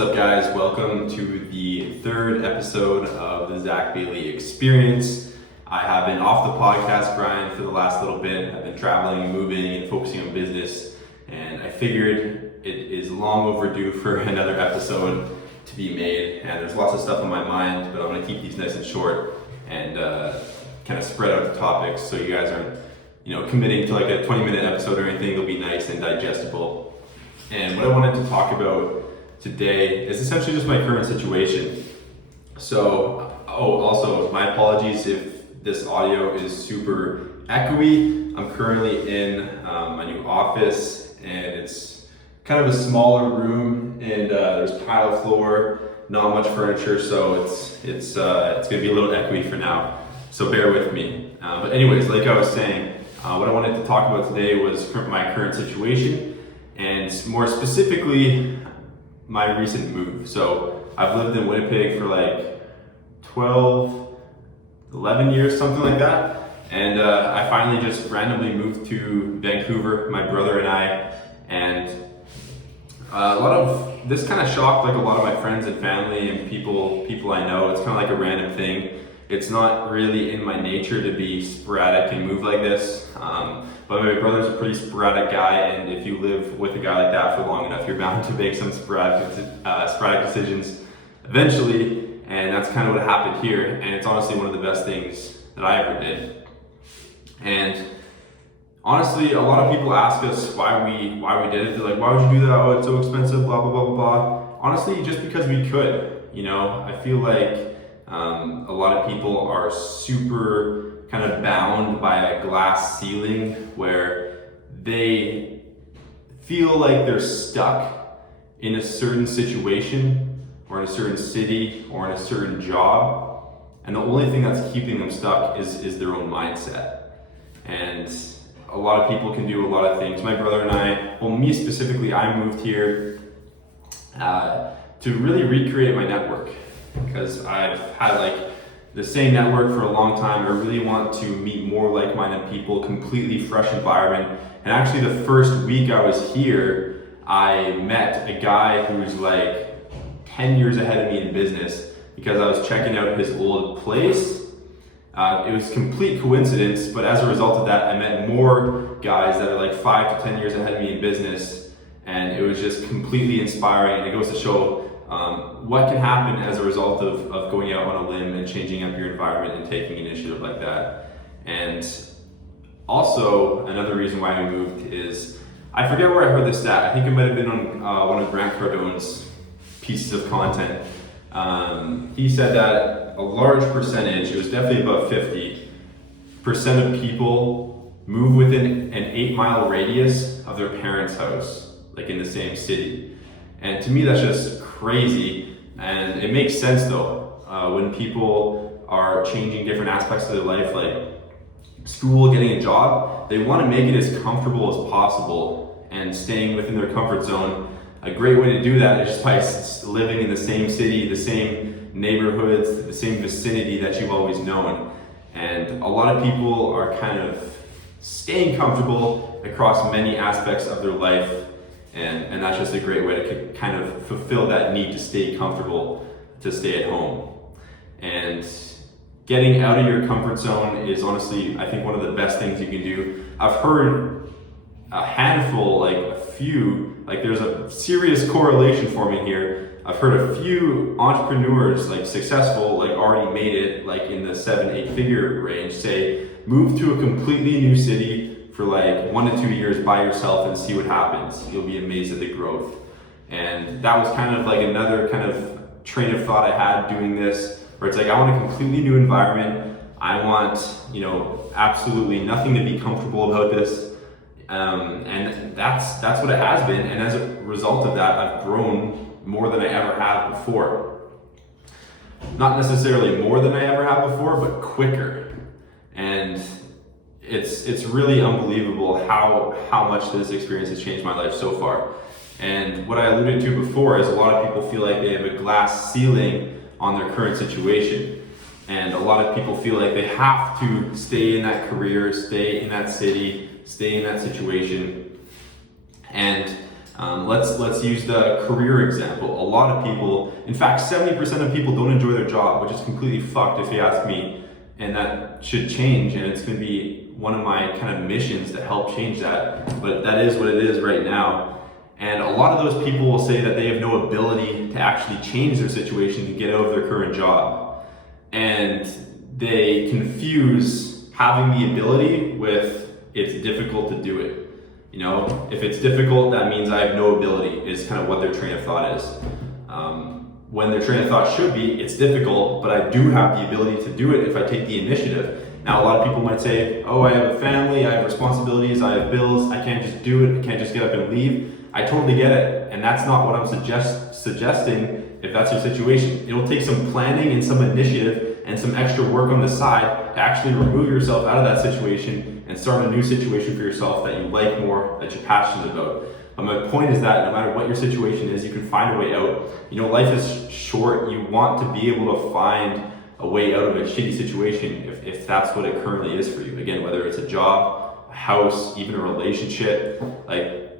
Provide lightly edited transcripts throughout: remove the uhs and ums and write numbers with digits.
What's up, guys? Welcome to the third episode of the Zach Bailey Experience. I have been off the podcast grind for the last little bit. I've been traveling and moving and focusing on business, and I figured it is long overdue for another episode to be made. And there's lots of stuff on my mind, but I'm going to keep these nice and short and kind of spread out the topics so you guys aren't, committing to like a 20-minute episode or anything. It'll be nice and digestible. And what I wanted to talk about today is essentially just my current situation. So, also my apologies if this audio is super echoey. I'm currently in my new office, and it's kind of a smaller room, and there's tile floor, not much furniture, so it's gonna be a little echoey for now. So bear with me. But anyways, like I was saying, what I wanted to talk about today was my current situation, and more specifically, my recent move. So I've lived in Winnipeg for like 11 years, something like that. And I finally just randomly moved to Vancouver, my brother and I. And a lot of this kind of shocked like a lot of my friends and family and people I know. It's kind of like a random thing. It's not really in my nature to be sporadic and move like this. But my brother's a pretty sporadic guy, and if you live with a guy like that for long enough, you're bound to make some sporadic decisions eventually, and that's kind of what happened here. And it's honestly one of the best things that I ever did. And honestly, a lot of people ask us why we did it. They're like, why would you do that? Oh, it's so expensive, blah, blah, blah, blah, blah. Honestly, just because we could. I feel like a lot of people are super kind of bound by a glass ceiling where they feel like they're stuck in a certain situation or in a certain city or in a certain job, and the only thing that's keeping them stuck is their own mindset. And a lot of people can do a lot of things. My brother and I, well, me specifically, I moved here to really recreate my network, because I've had like the same network for a long time. I really want to meet more like-minded people, completely fresh environment. And actually the first week I was here, I met a guy who's like 10 years ahead of me in business, because I was checking out his old place. It was complete coincidence, but as a result of that, I met more guys that are like 5 to 10 years ahead of me in business, and it was just completely inspiring. And it goes to show what can happen as a result of going out on a limb and changing up your environment and taking initiative like that. And also, another reason why I moved is, I forget where I heard this stat. I think it might have been on one of Grant Cardone's pieces of content. He said that a large percentage, it was definitely above 50% of people move within an 8-mile radius of their parents' house, like in the same city. And to me, that's just crazy. And it makes sense though, when people are changing different aspects of their life, like school, getting a job, they want to make it as comfortable as possible and staying within their comfort zone. A great way to do that is just by living in the same city, the same neighborhoods, the same vicinity that you've always known. And a lot of people are kind of staying comfortable across many aspects of their life. And that's just a great way to kind of fulfill that need to stay comfortable, to stay at home. And getting out of your comfort zone is honestly, I think, one of the best things you can do. I've heard a handful, like a few, like there's a serious correlation forming here. I've heard a few entrepreneurs, like successful, like already made it, like in the 7-8 figure range, say, move to a completely new city for like 1 to 2 years by yourself and see what happens. You'll be amazed at the growth. And that was kind of like another kind of train of thought I had doing this, where it's like, I want a completely new environment. I want, absolutely nothing to be comfortable about this. And that's what it has been. And as a result of that, I've grown more than I ever have before. Not necessarily more than I ever have before, but quicker. And it's really unbelievable how much this experience has changed my life so far. And what I alluded to before is a lot of people feel like they have a glass ceiling on their current situation. And a lot of people feel like they have to stay in that career, stay in that city, stay in that situation. And Let's use the career example. A lot of people, in fact, 70% of people don't enjoy their job, which is completely fucked if you ask me. And that should change, and it's going to be one of my kind of missions to help change that. But that is what it is right now. And a lot of those people will say that they have no ability to actually change their situation to get out of their current job. And they confuse having the ability with it's difficult to do it. You know, if it's difficult, that means I have no ability, is kind of what their train of thought is. When their train of thought should be, it's difficult, but I do have the ability to do it if I take the initiative. Now, a lot of people might say, oh, I have a family, I have responsibilities, I have bills, I can't just do it, I can't just get up and leave. I totally get it, and that's not what I'm suggesting if that's your situation. It'll take some planning and some initiative and some extra work on the side to actually remove yourself out of that situation and start a new situation for yourself that you like more, that you're passionate about. My point is that no matter what your situation is, you can find a way out. You know, life is short. You want to be able to find a way out of a shitty situation if that's what it currently is for you. Again, whether it's a job, a house, even a relationship, like,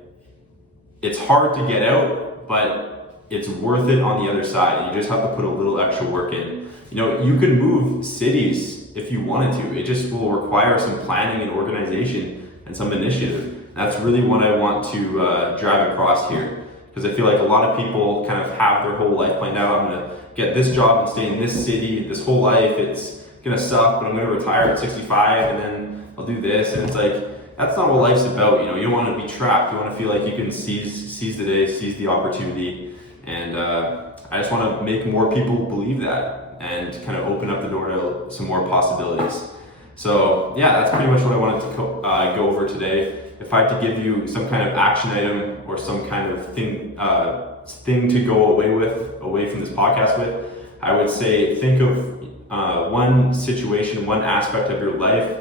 it's hard to get out, but it's worth it on the other side. You just have to put a little extra work in. You know, you can move cities if you wanted to. It just will require some planning and organization and some initiative. That's really what I want to drive across here, because I feel like a lot of people kind of have their whole life planned out. I'm gonna get this job and stay in this city this whole life. It's gonna suck, but I'm gonna retire at 65 and then I'll do this. And it's like, that's not what life's about. You know, you don't want to be trapped. You want to feel like you can seize the day, seize the opportunity. And I just want to make more people believe that and kind of open up the door to some more possibilities. So yeah, that's pretty much what I wanted to go over today. If I had to give you some kind of action item or some kind of thing to go away from this podcast with, I would say think of one situation, one aspect of your life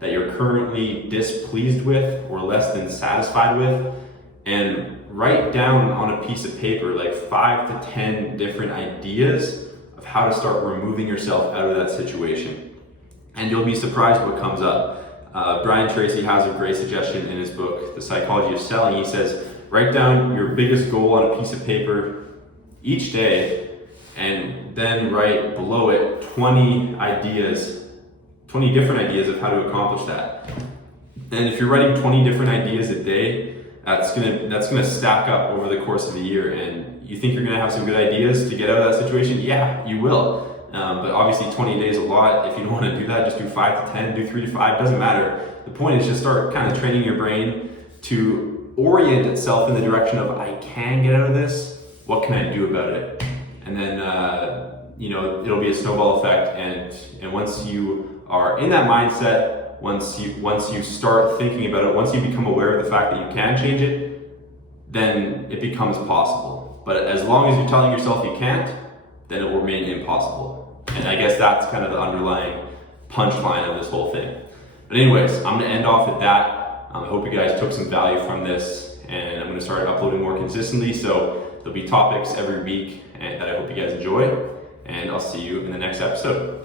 that you're currently displeased with or less than satisfied with, and write down on a piece of paper like 5 to 10 different ideas of how to start removing yourself out of that situation. And you'll be surprised what comes up. Brian Tracy has a great suggestion in his book, The Psychology of Selling. He says, write down your biggest goal on a piece of paper each day, and then write below it 20 different ideas of how to accomplish that. And if you're writing 20 different ideas a day, that's gonna stack up over the course of a year. And you think you're gonna have some good ideas to get out of that situation? Yeah, you will. But obviously 20 days is a lot. If you don't want to do that, just do 5 to 10, do 3 to 5, doesn't matter. The point is just start kind of training your brain to orient itself in the direction of, I can get out of this, what can I do about it? And then, it'll be a snowball effect. And once you are in that mindset, once you start thinking about it, once you become aware of the fact that you can change it, then it becomes possible. But as long as you're telling yourself you can't, then it will remain impossible. And I guess that's kind of the underlying punchline of this whole thing. But anyways, I'm gonna end off at that. I hope you guys took some value from this, and I'm gonna start uploading more consistently. So there'll be topics every week and that I hope you guys enjoy, and I'll see you in the next episode.